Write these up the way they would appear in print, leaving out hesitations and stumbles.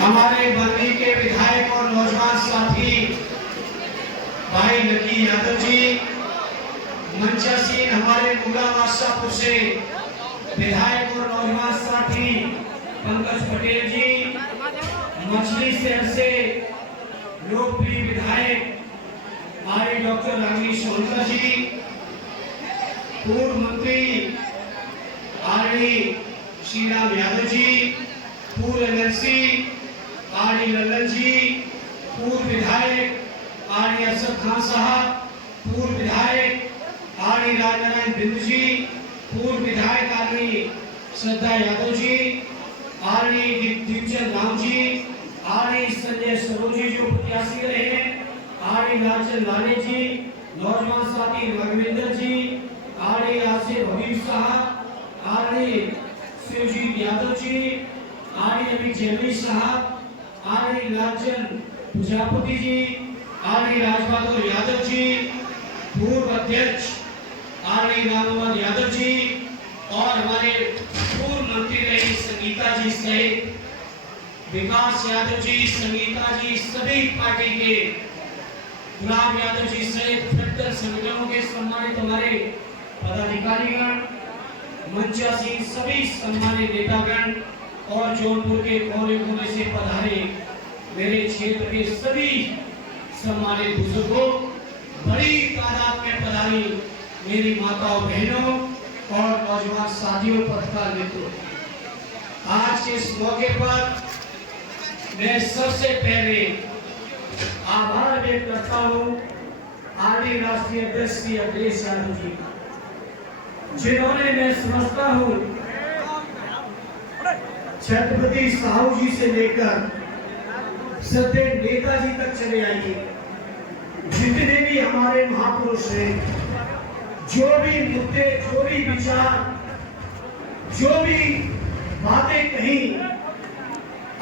हमारे बरनी के विधायक और नौजवान साथी भाई लकी यादव जी, मंचासीन हमारे मुगला बादशाहपुर से विधायक और नौजवान साथी पंकज पटेल जी, मछली शहर से लोकप्रिय विधायक हमारे डॉक्टर रागिनी सोहंता जी, पूर्व मंत्री आरडी श्रीराम यादव जी, पूर्व एमएलसी आरडी लल्लन जी, पूर्व विधायक आरडी अरशद खान साहब, पूर्व विधायक आरडी राजनारायण बिंदु जी, पूर्व विधायक आरडी श्रद्धा यादव जी, आरडी दीपचंद राम जी, आरडी संजय सरोजी जो प्रत्याशी रहे हैं, आरडी लालचंद लाले जी, नौजवान साथी रघुविंदर जी, आरडी आसिफ हबीब साहब, आरडी शिवजीत यादव जी, आरडी अमित जैनी साहब, आरडी लालचंद प्रजापति जी, आरडी राजबहादुर यादव जी, पूर्व अध्यक्ष आरडी राममोहन यादव जी और हमारे पूर्व मंत्री रही संगीता जी सहित विकास यादव जी, संगीता जी, सभी पार्टी के गुलाब यादव जी सहित फ्रंटल संगठनों के सम्मानित हमारे पदाधिकारीगण, मंचासीन सभी सम्मानित नेतागण और जौनपुर के कोने कोने से पधारे मेरे क्षेत्र के सभी सम्मानित बुजुर्गों, बड़ी तादाद में पधारी मेरी माताओं बहनों और नौजवान साथियों, पत्रकार मित्रों, आज के इस मौके पर मैं सबसे पहले आभार व्यक्त करता हूँ आरडी राष्ट्रीय अध्यक्ष श्री अखिलेश यादव जी का, जिन्होंने मैं समझता हूँ छत्रपति साहू जी से लेकर सत्य नेताजी तक चले आइए, जितने भी हमारे महापुरुष हैं, जो भी मुद्दे, जो भी विचार, जो भी बातें कही,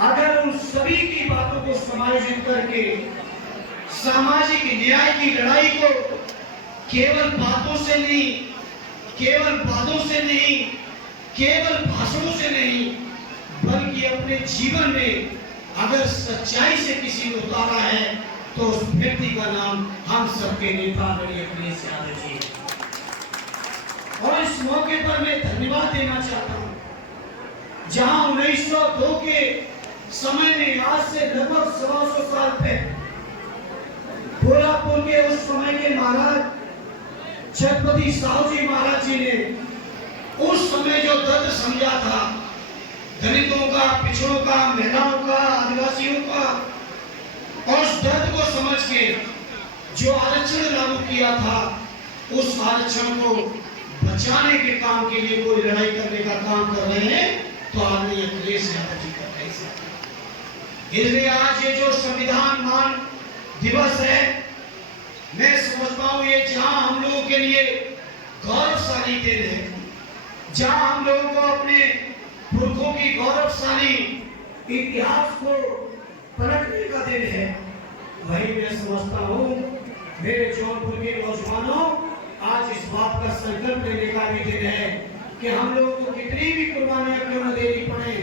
अगर उन सभी की बातों को समायोजित करके सामाजिक न्याय की लड़ाई को केवल बातों से नहीं, केवल वादों से नहीं, केवल भाषणों से नहीं, बल्कि अपने जीवन में अगर सच्चाई से किसी ने उतारा है तो उस व्यक्ति का नाम हम सबके नेता आदरणीय अखिलेश यादव जी। और इस मौके पर मैं धन्यवाद देना चाहता हूं, जहां 1902 के समय में आज से लगभग 125 साल पहले भोलापुर के उस समय के महाराज छत्रपति साहू जी महाराज जी ने उस समय जो दर्द समझा था, दलितों का, पिछड़ों का, महिलाओं का, आदिवासियों का, और उस दर्द को समझ के जो आरक्षण लागू किया था, उस आरक्षण को बचाने के काम के लिए कोई लड़ाई करने का काम कर रहे हैं तो आदरणीय अखिलेश यादव जी का कैसा। इसलिए आज ये जो संविधान मान दिवस है, मैं समझता हूं ये जहां हम लोगों के लिए गौरवशाली दिन है, जहां हम लोगों को अपने पुरखों की गौरवशाली इतिहास को पलटने का दिन है, वही मैं समझता हूँ मेरे जौनपुर के नौजवानों, आज इस बात का संकल्प लेने का भी दिन है कि हम लोगों को कितनी भी कुर्बानियां क्यों न देनी पड़े,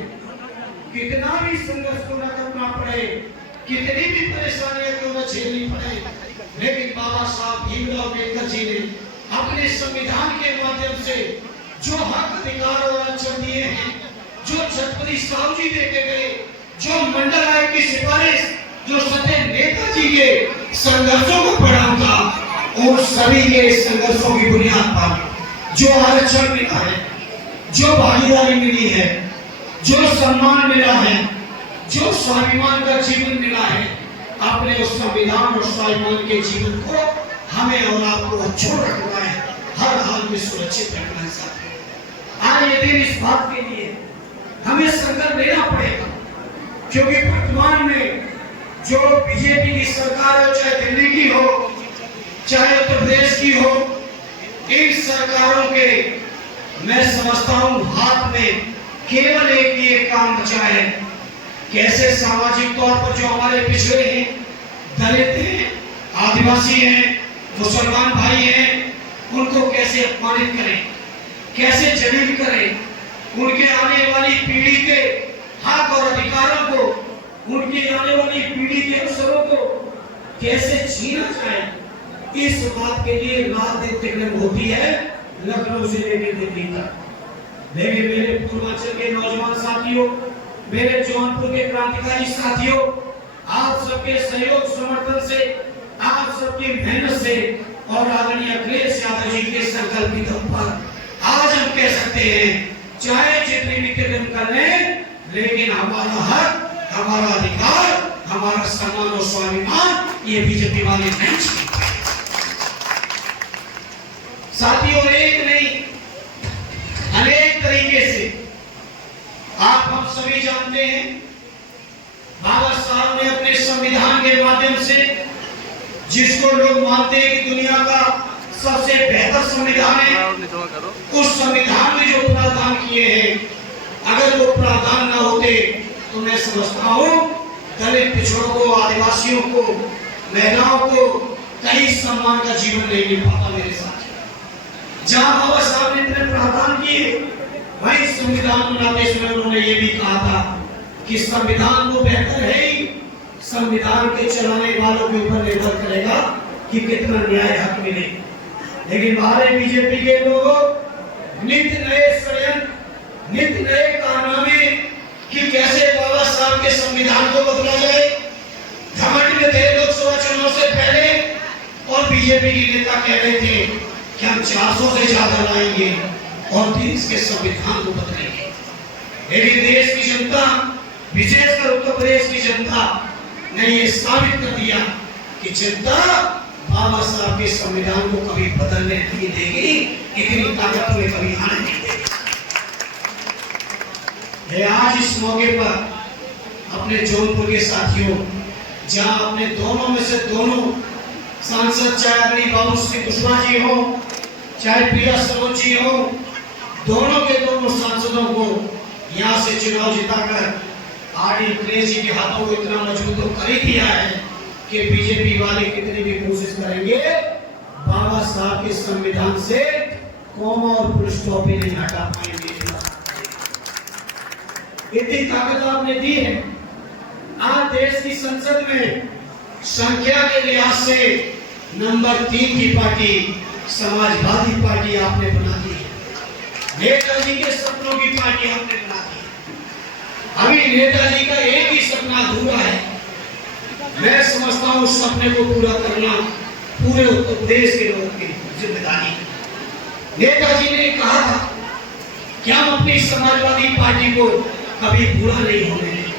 कितना भी संघर्ष क्यों न करना पड़े, कितनी भी परेशानियां क्यों न झेलनी पड़े, लेकिन बाबा साहब भीमराव अम्बेडकर जी ने अपने संविधान के माध्यम से जो हक, अधिकार और आरक्षण दिए हैं, जो छत्रपति साहू जी देके गए, जो मंडल आयोग की सिफारिश, जो सत्य नेताजी के संघर्षों का परिणाम था, उन सभी के संघर्षों की बुनियाद पर जो आरक्षण मिला है, जो भागीदारी मिली है, जो सम्मान मिला है, जो स्वाभिमान का जीवन मिला है, अपने उस संविधान और स्वाभिमान के जीवन को हमें और आपको अछूट रखना है, हर हाल में सुरक्षित रखना है। साथ आज ये दिन इस बात के लिए हमें संकल्प लेना पड़ेगा, क्योंकि वर्तमान में जो बीजेपी की सरकार है, चाहे दिल्ली की हो, चाहे उत्तर प्रदेश की हो, इन सरकारों के मैं समझता हूं हाथ में केवल एक ही एक काम बचा है, कैसे सामाजिक तौर पर जो हमारे पिछड़े हैं, दलित हैं, आदिवासी हैं, मुसलमान भाई हैं, उनको कैसे अपमानित करें, कैसे जलील करें, उनके आने वाली पीढ़ी के हक और अधिकारों को कैसे छीना जाए, इस बात के लिए रात दिन तिकड़म होती है, लखनऊ से लेकर दिल्ली तक। लेकिन मेरे पूर्वांचल के नौजवान साथियों, मेरे जौनपुर के क्रांतिकारी साथियों, आप सबके सहयोग समर्थन से, आप सबकी मेहनत से और आदरणीय अखिलेश यादव जी के संकल्प की दम पर आज हम कह सकते हैं, चाहे जितने भी तिकड़म कर लें, लेकिन हमारा हक, हमारा अधिकार, हमारा सम्मान और स्वाभिमान ये बीजेपी वाले नहीं छीन पाए। साथियों, एक नहीं अनेक तरीके से आप हम सभी जानते हैं, बाबा साहब ने अपने संविधान के माध्यम से, जिसको लोग मानते हैं कि दुनिया का सबसे बेहतर संविधान है, उस संविधान में जो प्रावधान किए हैं, अगर वो प्रावधान ना होते तो मैं समझता हूँ दलित पिछड़ों को, आदिवासियों को, महिलाओं को कई सम्मान का जीवन नहीं मिल पाता। मेरे साथ जहाँ बाबा साहब ने इतने प्रावधान किए, वही संविधान बनाते समय उन्होंने ये भी कहा था कि संविधान तो बेहतर है ही, संविधान के चलाने वालों के ऊपर निर्भर करेगा कि कितना न्याय हक मिले। लेकिन हमारे बीजेपी के लोगों नित्य नए षड्यंत्र, नित्य नए कारनामे कि कैसे बाबा साहब के संविधान को बदला जाए। घमंड में थे लोकसभा चुनाव से पहले, और बीजेपी के नेता कह रहे थे कि हम 400 से ज्यादा लाएंगे और देश के संविधान को बदलेंगे। लेकिन देश की जनता, विशेषकर उत्तर प्रदेश की जनता ने ये साबित कर दिया कि जनता बाबा साहब के संविधान को कभी बदलने नहीं देगी, इतनी ताकत में कभी आने नहीं देगी। आज इस मौके पर अपने जौनपुर के साथियों, जहां अपने दोनों में से दोनों सांसद, चाहे अग्नि बाबू श्री कुशवाहा जी हो, चाहे प्रिया सरोज जी हो, दोनों के दोनों सांसदों को यहाँ से चुनाव जिताकर आरडी अखिलेश जी के हाथों को इतना मजबूत तो कर ही दिया है कि बीजेपी वाले कितनी भी कोशिश करेंगे, बाबा साहब के संविधान से कॉमा और फुल स्टॉप ही नहीं हटा पाएंगे। इतनी ताकत आपने दी है। आज देश की संसद में संख्या के लिहाज से नंबर 3 की पार्टी समाजवादी पार्टी आपने बना दी है। नेताजी के सपनों की पार्टी आपने बना दी है। अभी नेताजी का एक ही सपना अधूरा है। मैं समझता हूँ उस सपने को पूरा करना पूरे उत्तर प्रदेश के लोगों की जिम्मेदारी है। नेताजी ने कहा था कि हम अपनी समाजवादी पार्टी को कभी बुरा नहीं होने देंगे।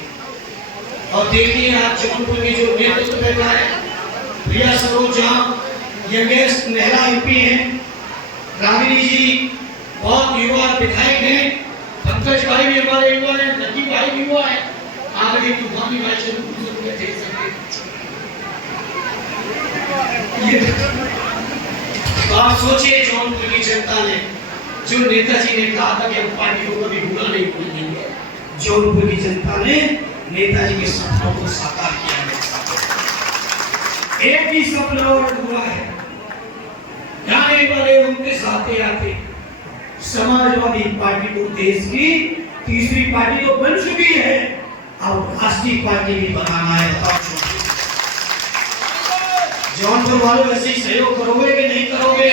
और देखिए आज जौनपुर की जो नेतृत्व बैठा है, प्रिया सरोज यंगेस्ट महिला एमपी हैं, रागिनी जी बहुत युवा विधायक हैं, पंकज भाई भी हमारे युवा हैं, नकी भाई भी युवा है, आगे तूफानी भाई से थे आप सोचिए जौनपुर की जनता ने, जो नेताजी ने कहा था कि हम पार्टी को कभी बुरा नहीं होने देंगे, जौनपुर की जनता ने नेताजी के सपनों को साकार किया है। एक ही सपना और अधूरा है, जाने वाले उनके साथ आते समाजवादी पार्टी को देश की तीसरी पार्टी तो बन चुकी है, अब राष्ट्रीय पार्टी भी बनाना है। जौनपुर वालों ऐसे ही सहयोग करोगे कि नहीं करोगे?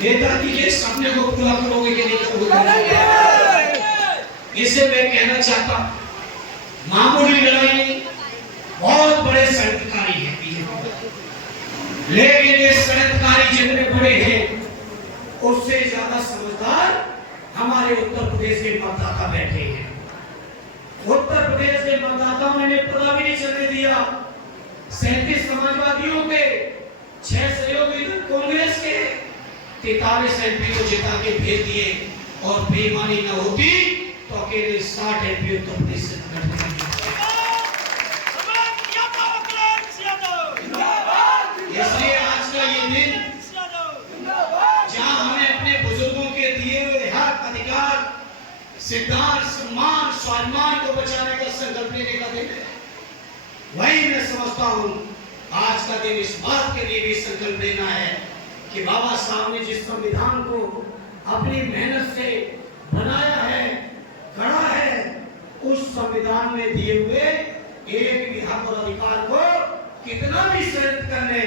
नेताजी के सपने को पूरा करोगे कि नहीं करोगे? इसे मैं कहना चाहता, मामूली लड़ाई नहीं, बहुत बड़े षड्यंत्रकारी है बीजेपी, लेकिन ये षड्यंत्रकारी जितने बड़े हैं उससे ज्यादा समझदार हमारे उत्तर प्रदेश के मतदाता बैठे हैं। उत्तर प्रदेश के मतदाताओं ने पता भी नहीं चलने दिया। 37 समाजवादियों के, 6 सहयोगी कांग्रेस के, 43 एमपी को जिता के भेज दिए, और बेईमानी न होती तो अकेले 60 एमपी उत्तर प्रदेश से इसलिए आज का ये दिन जहां हमें अपने बुजुर्गों के दिए हुए हक, अधिकार, सिद्धांत, सम्मान, स्वाभिमान को बचाने का संकल्प लेने का दिन है, वही मैं समझता हूँ आज का दिन इस बात के लिए भी संकल्प लेना है कि बाबा साहब ने जिस संविधान को अपनी मेहनत से बनाया है, गढ़ा है, उस संविधान में दिए हुए एक भी हक और अधिकार को कितना भी षड्यंत्र करने,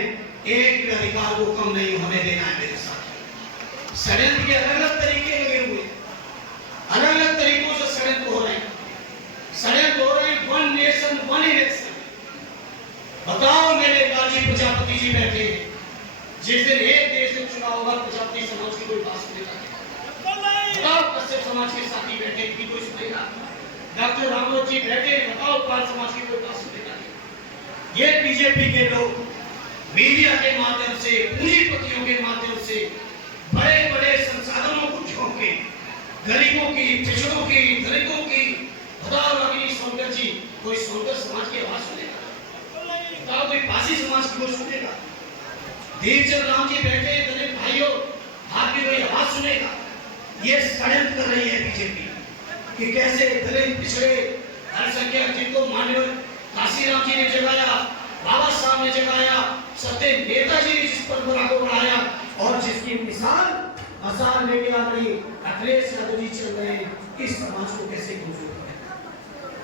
एक भी अधिकार को कम नहीं होने देना है मेरे साथ। षड्यंत्र के अलग अलग तरीके लगे हुए, अलग अलग तरीकों से षड्यंत्र हो रहे हैं। षड्यंत्र हो रहे हैं वन नेशन वन इलेक्शन। बताओ मेरे लालजी प्रजापति जी बैठे, जिस दिन एक देश में चुनाव होगा प्रजापति समाज की कोई बात सुनेगा? बताओ कश्यप समाज के साथी बैठे की कोई सुनेगा? डॉक्टर रामोद जी बैठे, बताओ पाल समाज की कोई बात सुनेगा? ये बीजेपी के लोग मीडिया के माध्यम से, पूंजीपतियों के माध्यम से बड़े बड़े संसाधनों को झोंक के गरीबों की, पिछड़ों की, दलितों की, बताओ रागिनी सोनकर जी, कोई सोनकर समाज की आवाज सुनेगा? बताओ कोई पासी समाज की कोई सुनेगा? देवचंद राम जी बैठे, दलित भाइयों, आपकी कोई आवाज सुनेगा? ये षड्यंत्र कर रही है बीजेपी कि कैसे दलित, पिछड़े, अल्पसंख्यक जिनको माननीय काशीराम जी ने जगाया, बाबा साहब ने जगाया, सत्य नेताजी ने जिस परंपरा को बढ़ाया और जिसकी मिसाल लेके आ रही अखिलेश यादव जी चल रहे हैं, इस समाज को कैसे कमजोर करें?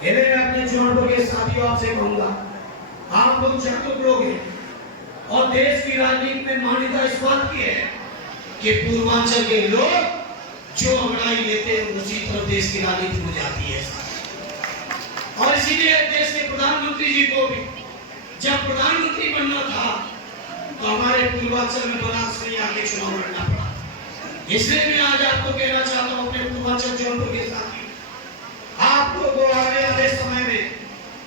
मैं अपने जौनपुर के साथियों आपसे कहूंगा, आप लोग जागरूक लोग हैं और देश की राजनीति में मान्यता इस बात की है कि पूर्वांचल के लोग जो अंगड़ाई लेते हैं उसी तरफ देश की राजनीति हो जाती है। और इसीलिए देश के प्रधानमंत्री जी को भी जब प्रधानमंत्री बनना था तो हमारे पूर्वांचल में बनारस में आके चुनाव लड़ना पड़ा। इसलिए मैं आज आपको कहना चाहता हूँ अपने पूर्वांचल जौनपुर के साथी, आप लोगों को आने वाले समय में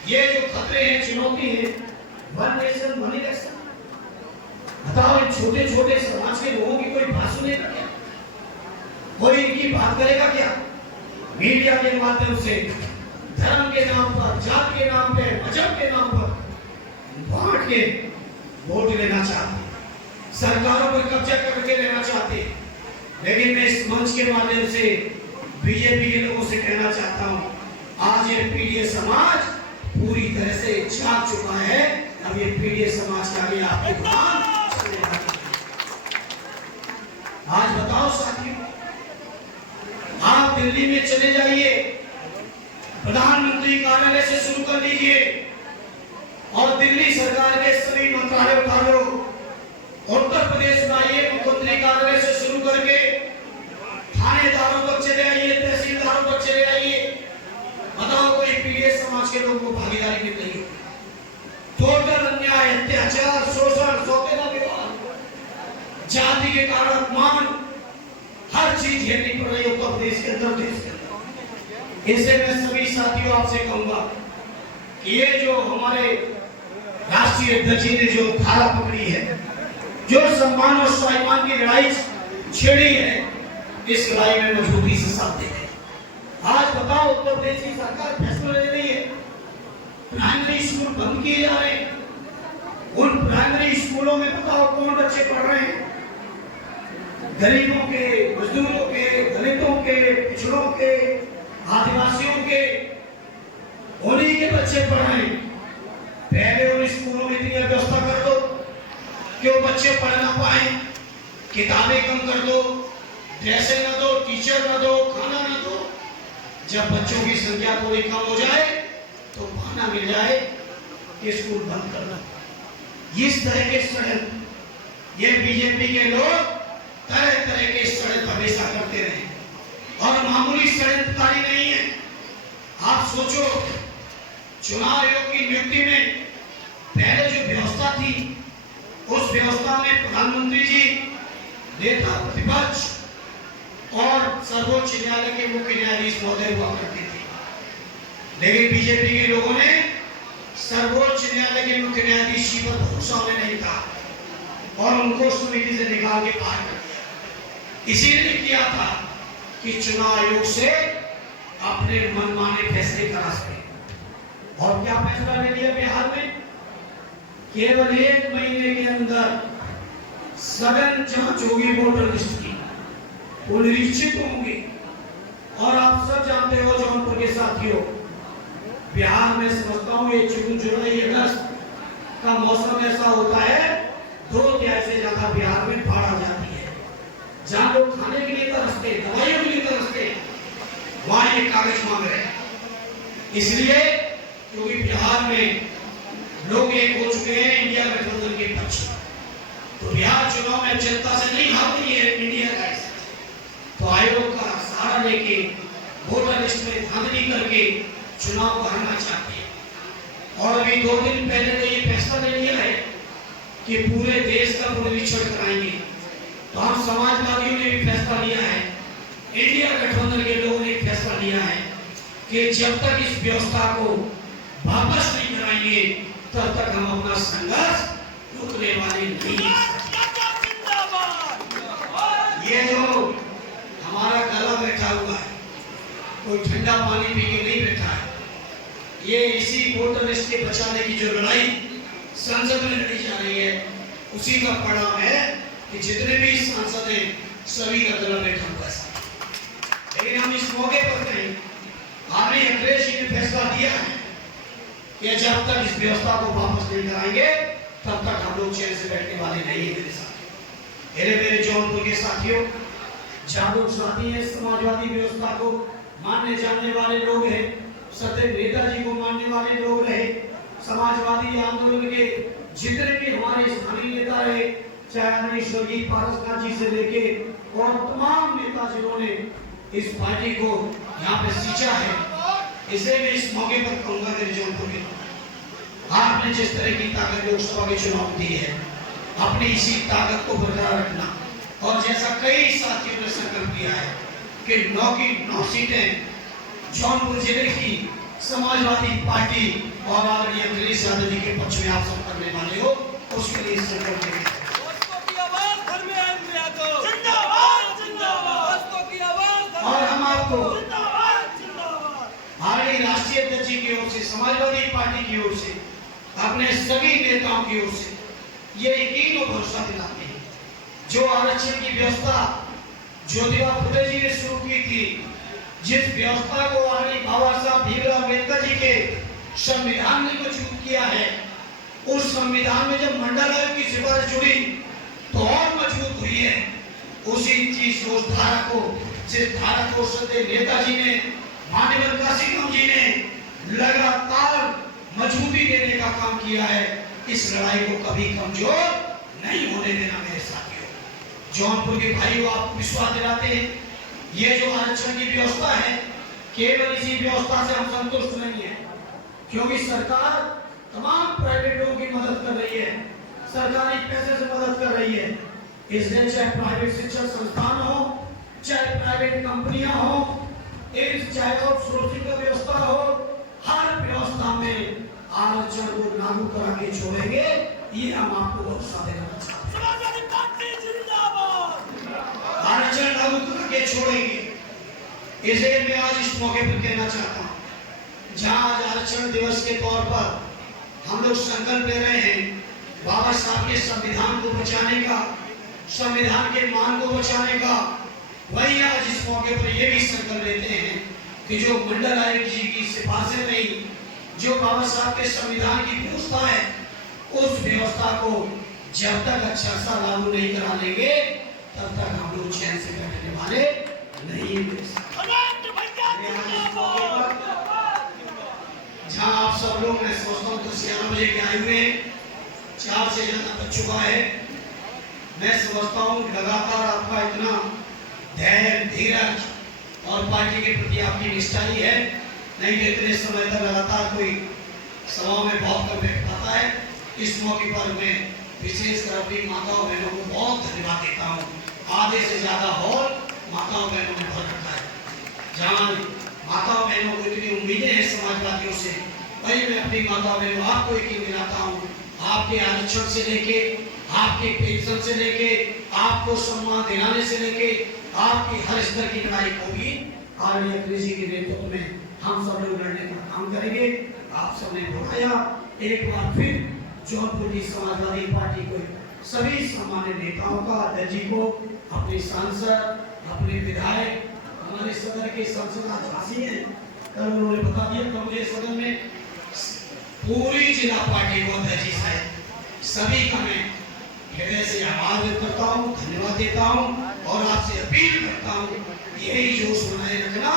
ये जो खतरे हैं, चुनौती है, वन नेशन वन इलेक्शन, बताओ इन छोटे छोटे समाज के लोगों की कोई बात सुनेगा क्या? कोई इनकी बात करेगा क्या? मीडिया के माध्यम से धर्म के नाम पर, जात के नाम पे, मजहब के नाम पर बांट के वोट लेना चाहते, सरकारों पर कब्जा करके लेना चाहते। लेकिन मैं इस मंच के माध्यम से बीजेपी के लोगों से कहना चाहता हूँ, आज ये पीडीए समाज पूरी तरह से जाग चुका है। अब ये पीडीए समाज का भी आपके गुलाम चलेगा। आज बताओ साथियों, आप दिल्ली में चले जाइए, प्रधानमंत्री कार्यालय से शुरू कर लीजिए और दिल्ली सरकार के सभी मंत्रालय उठा लो। उत्तर प्रदेश में आइए, मुख्यमंत्री कार्यालय से शुरू करके थानेदारों तक चले आइए, तहसीलदारों तक चले आइए। बताओ कोई पीडीए समाज के लोगों को भागीदारी मिल रही हो? टोटल अन्याय, अत्याचार, शोषण, सौतेला विवाह, जाति के कारण अपमान, हर चीज झेलनी पड़ रही है उत्तर प्रदेश के अंदर, देश के अंदर। इससे मैं सभी साथियों आपसे कहूंगा कि ये जो हमारे राष्ट्रीय अध्यक्ष ने जो धारा पकड़ी है, जो सम्मान और स्वाभिमान की लड़ाई छेड़ी है, इस लड़ाई में मजबूती से साथ दें। आज बताओ उत्तर प्रदेश की सरकार फैसला ले रही है, प्राइमरी स्कूल बंद किए जा रहे हैं। उन प्राइमरी स्कूलों में बताओ कौन बच्चे पढ़ रहे हैं? गरीबों के, मजदूरों के, दलितों के, पिछड़ों के, आदिवासियों के, उन्हीं के बच्चे पढ़ रहे हैं। पहले उन स्कूलों में इतनी व्यवस्था कर दो कि वो बच्चे पढ़ ना पाए, किताबें कम कर दो, ड्रेसें न दो, टीचर न दो, खाना न दो। जब बच्चों की संख्या थोड़ी कम हो जाए तो बहाना मिल जाए कि स्कूल बंद करना। इस तरह के षड्यंत्र ये बीजेपी के लोग तरह तरह के षड्यंत्र हमेशा करते रहे और मामूली षड्यंत्रकारी नहीं है। आप सोचो, चुनाव आयोग की नियुक्ति में पहले जो व्यवस्था थी, उस व्यवस्था में प्रधानमंत्री जी, नेता प्रतिपक्ष और सर्वोच्च न्यायालय के मुख्य न्यायाधीश महोदय हुआ करते थे। लेकिन बीजेपी के लोगों ने सर्वोच्च न्यायालय के मुख्य न्यायाधीश जी पर भरोसा उन्हें नहीं था और उनको समिति से निकाल के बाहर कर दिया। इसीलिए किया था कि चुनाव आयोग से अपने मनमाने फैसले करा सके। और क्या फैसला ले लिया बिहार में? केवल 1 महीने के अंदर सघन जांच होगी वोटर लिस्ट की, वो निश्चित होंगे। और आप सब जानते हो जौनपुर के साथियों, बिहार में समझता हूँ ये जून, जुलाई, अगस्त का मौसम ऐसा होता है, 2/3 से ज्यादा बिहार में बाढ़ आ जाती है। जहाँ लोग खाने के लिए तरसते, दवाइयों के लिए तरसते, वहां ये कागज मांग रहे हैं। इसलिए क्योंकि बिहार में लोग एक हो चुके हैं इंडिया गठबंधन के पक्ष। तो बिहार चुनाव में जनता से नहीं हार रही है इंडिया का, तो आयोग का सहारा लेके वोटर लिस्ट में धांधली करके चुनाव को हारना चाहती है। और अभी 2 दिन पहले तो ये फैसला ले लिया है कि पूरे देश का पुनरीक्षण कराएंगे। तो हम समाजवादियों ने भी फैसला लिया है, इंडिया गठबंधन के लोगों ने फैसला लिया है कि जब तक इस व्यवस्था को वापस नहीं कराएंगे तब तक हम अपना संघर्ष रुकने वाले नहीं। ये जो हमारा गला बैठा हुआ है, कोई ठंडा पानी पी के नहीं बैठा है। ये इसी वोटर लिस्ट के बचाने की जो लड़ाई संसद में लड़ी जा रही है, उसी का परिणाम है कि जितने भी सांसद हैं सभी का गला बैठा हुआ है। लेकिन हम इस मौके पर कहें, आर्मी अखिलेश जी ने फैसला दिया है कि जब तक इस व्यवस्था को वापस नहीं कराएंगे तब तक हम लोग चैन से बैठने वाले नहीं है। मेरे साथ मेरे जौनपुर के साथियों, जागरूक साथी हैं, समाजवादी व्यवस्था को मानने जानने वाले लोग हैं, सदैव नेताजी को मानने वाले लोग रहे, समाजवादी आंदोलन के जितने भी हमारे स्थानीय नेता रहे, चाहे स्वर्गीय पारसनाथ जी से लेके और तमाम नेता जिन्होंने इस पार्टी को यहाँ पे सींचा है, इसे भी इस मौके पर कहूंगा मेरे जौनपुर के, आपने जिस तरह की ताकत लोकसभा के चुनाव दी है, अपनी इसी ताकत को बरकरार रखना। और जैसा कई साथियों ने संकल्प किया है कि 9 की 9 सीटें जौनपुर जिले की समाजवादी पार्टी और आदरणीय अखिलेश यादव जी के पक्ष में आप सब करने वाले हो, उसके लिए संकल्प करें। और हम आपको आदरणीय राष्ट्रीय अध्यक्ष जी की ओर से, समाजवादी पार्टी की ओर से, अपने सभी नेताओं की ओर से ये यकीन और भरोसा दिलाते हैं, जो आरक्षण की व्यवस्था ज्योतिबा फुले जी ने शुरू की थी, जिस व्यवस्था को आदरणीय बाबा साहब भीमराव अम्बेडकर जी के संविधान ने मजबूत किया है, उस संविधान में जब मंडल आयोग की सिफारिश जुड़ी तो और मजबूत हुई है। उसी चीज उस धारा को, जिस धारा को सदैव नेताजी ने, माननीय काशीराम जी ने लगातार मजबूती देने का काम किया है, इस लड़ाई को कभी कमजोर नहीं होने देना। मेरे साथियों, जौनपुर के भाइयों, आप विश्वास दिलाते हैं, ये जो आरक्षण की व्यवस्था है, केवल इसी व्यवस्था से हम संतुष्ट नहीं है, क्योंकि सरकार तमाम प्राइवेट लोगों की मदद कर रही है, सरकारी पैसे से मदद कर रही है। इसलिए चाहे प्राइवेट शिक्षण संस्थान हो, चाहे प्राइवेट कंपनियां हो, चाहे आउटसोर्सिंग का व्यवस्था हो, हर व्यवस्था में आरक्षण को लागू करा के छोड़ेंगे, ये हम आपको भरोसा देना चाहते हैं। आरक्षण लागू करा के छोड़ेंगे। इसे मैं आज इस मौके पर कहना चाहता हूँ, जहाँ आज आरक्षण दिवस के तौर पर हम लोग संकल्प ले रहे हैं बाबा साहब के संविधान को बचाने का, संविधान के मान को बचाने का, वही आज इस मौके पर ये भी संकल्प लेते हैं कि जो मंडल आयोग जी की सिफारिशें नहीं, जो बाबा साहब के संविधान की व्यवस्था है, उस व्यवस्था को जब तक अच्छा सा लागू नहीं करा लेंगे तब तक हम लोग चैन से बैठने वाले नहीं। जहाँ आप सब लोग, मैं सोचता हूँ 10-11 बजे के आए हुए, 4 से ज्यादा बज चुका है। मैं समझता हूँ लगातार आपका इतना धैर्य, धीरज और पार्टी के प्रति आपकी निष्ठा ही है, नहीं तो इतने समय तक लगातार कोई सभा में बहुत कर बैठ पाता है। इस मौके पर मैं विशेषकर अपनी माताओं बहनों को बहुत धन्यवाद देता हूँ। आधे से ज्यादा हॉल माताओं बहनों ने भर रखा है। जहाँ माताओं बहनों को इतनी उम्मीदें हैं समाजवादियों से, वही मैं अपनी माताओं बहनों आपको यकीन दिलाता हूँ, आपके आरक्षण से लेके, आपके पेंशन से लेके, आपको सम्मान दिलाने से लेके, आपकी हर स्तर की लड़ाई को भी आदरणीय अखिलेश जी के नेतृत्व में हम सब लोग लड़ने का काम करेंगे। आप सबने बुलाया, एक बार फिर जौनपुर की समाजवादी पार्टी को, सभी सामान्य नेताओं का, अध्यक्ष जी को, अपने सांसद, अपने विधायक, हमारे सदन के सांसद आज झांसी हैं, कल उन्होंने बता दिया, कल मुझे सदन में पूरी जिला पार्टी को अध्यक्ष जी साहब सभी का मैं हृदय से आभार व्यक्त करता हूँ, धन्यवाद देता हूँ और आपसे अपील करता हूँ, यही जोश बनाए रखना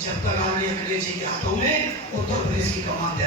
जब तक आदरणीय अखिलेश जी के हाथों में उत्तर प्रदेश की कमान